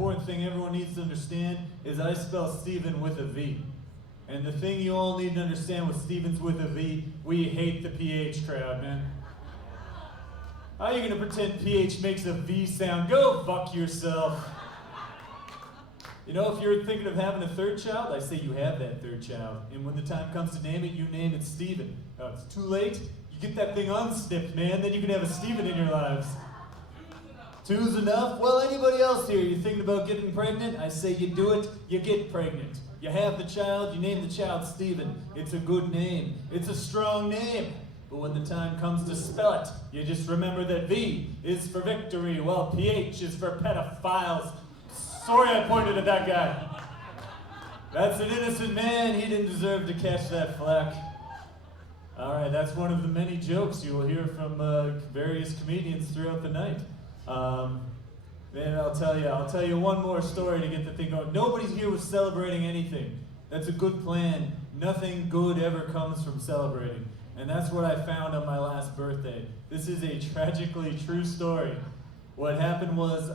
important thing everyone needs to understand is I spell Steven with a V. And the thing you all need to understand with Stevens with a V, we hate the PH crowd, man. How are you gonna pretend PH makes a V sound? Go fuck yourself. You know, if you're thinking of having a third child, I say you have that third child. And when the time comes to name it, you name it Steven. It's too late. You get that thing unsnipped, man, then you can have a Steven in your lives. Two's enough? Well, anybody else here, you thinking about getting pregnant? I say you do it, you get pregnant. You have the child, you name the child Steven. It's a good name. It's a strong name. But when the time comes to spell it, you just remember that V is for victory, while PH is for pedophiles. Sorry I pointed at that guy. That's an innocent man. He didn't deserve to catch that flack. All right, that's one of the many jokes you will hear from various comedians throughout the night. Man, I'll tell you one more story to get the thing going. Nobody here was celebrating anything. That's a good plan. Nothing good ever comes from celebrating. And that's what I found on my last birthday. This is a tragically true story. What happened was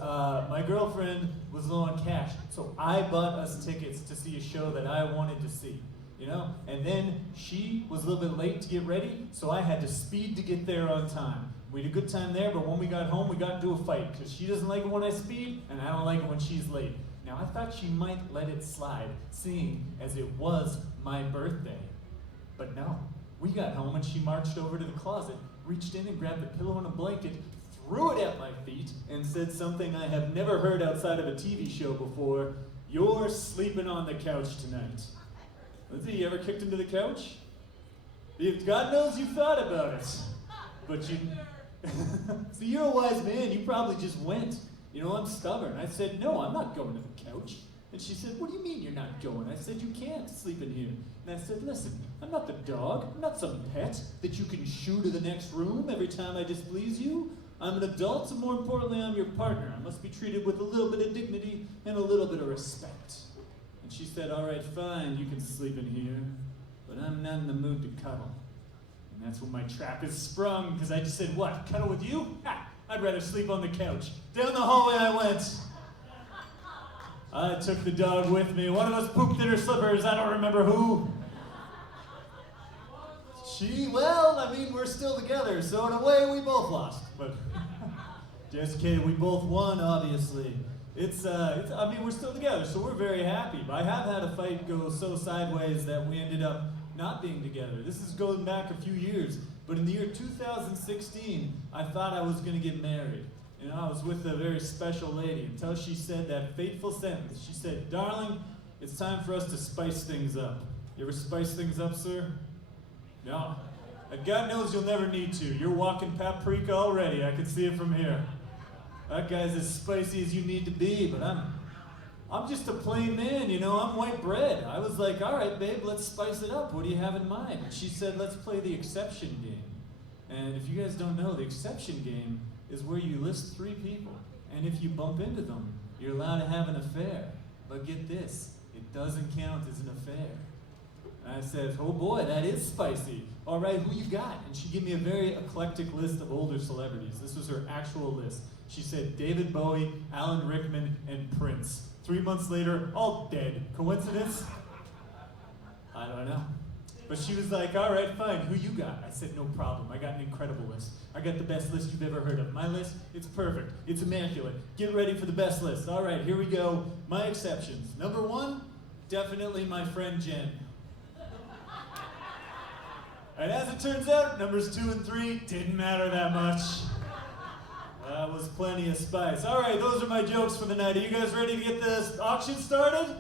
my girlfriend was low on cash, so I bought us tickets to see a show that I wanted to see, you know? And then she was a little bit late to get ready, so I had to speed to get there on time. We had a good time there, but when we got home, we got into a fight, because she doesn't like it when I speed, and I don't like it when she's late. Now, I thought she might let it slide, seeing as it was my birthday. But no, we got home and she marched over to the closet, reached in and grabbed a pillow and a blanket, threw it at my feet, and said something I have never heard outside of a TV show before: "You're sleeping on the couch tonight." Lindsay, you ever kicked into the couch? God knows you thought about it, but you... So you're a wise man, you probably just went. You know, I'm stubborn. I said, "No, I'm not going to the couch." And she said, "What do you mean you're not going?" I said, "You can't sleep in here." And I said, "Listen, I'm not the dog. I'm not some pet that you can shoo to the next room every time I displease you. I'm an adult, and more importantly, I'm your partner. I must be treated with a little bit of dignity and a little bit of respect." And she said, "All right, fine, you can sleep in here, but I'm not in the mood to cuddle." And that's when my trap is sprung, because I just said, "What, cuddle with you? Ha! I'd rather sleep on the couch." Down the hallway I went. I took the dog with me. One of us pooped in her slippers. I don't remember who. We're still together, so in a way we both lost. But just kidding, we both won, obviously. We're still together, so we're very happy. But I have had a fight go so sideways that we ended up not being together. This is going back a few years, but in the year 2016, I thought I was gonna get married. You know, I was with a very special lady until she said that fateful sentence. She said, "Darling, it's time for us to spice things up." You ever spice things up, sir? No. And God knows you'll never need to. You're walking paprika already. I can see it from here. That guy's as spicy as you need to be, but I'm just a plain man, you know, I'm white bread. I was like, "All right, babe, let's spice it up. What do you have in mind?" And she said, "Let's play the exception game." And if you guys don't know, the exception game is where you list 3 people, and if you bump into them, you're allowed to have an affair. But get this, it doesn't count as an affair. And I said, "Oh boy, that is spicy. All right, who you got?" And she gave me a very eclectic list of older celebrities. This was her actual list. She said David Bowie, Alan Rickman, and Prince. 3 months later, all dead. Coincidence? I don't know. But she was like, "All right, fine, who you got?" I said, "No problem, I got an incredible list. I got the best list you've ever heard of. My list, it's perfect, it's immaculate. Get ready for the best list. All right, here we go. My exceptions. Number 1, definitely my friend Jen. And as it turns out, numbers 2 and 3 didn't matter that much. That was plenty of spice. All right, those are my jokes for the night. Are you guys ready to get this auction started?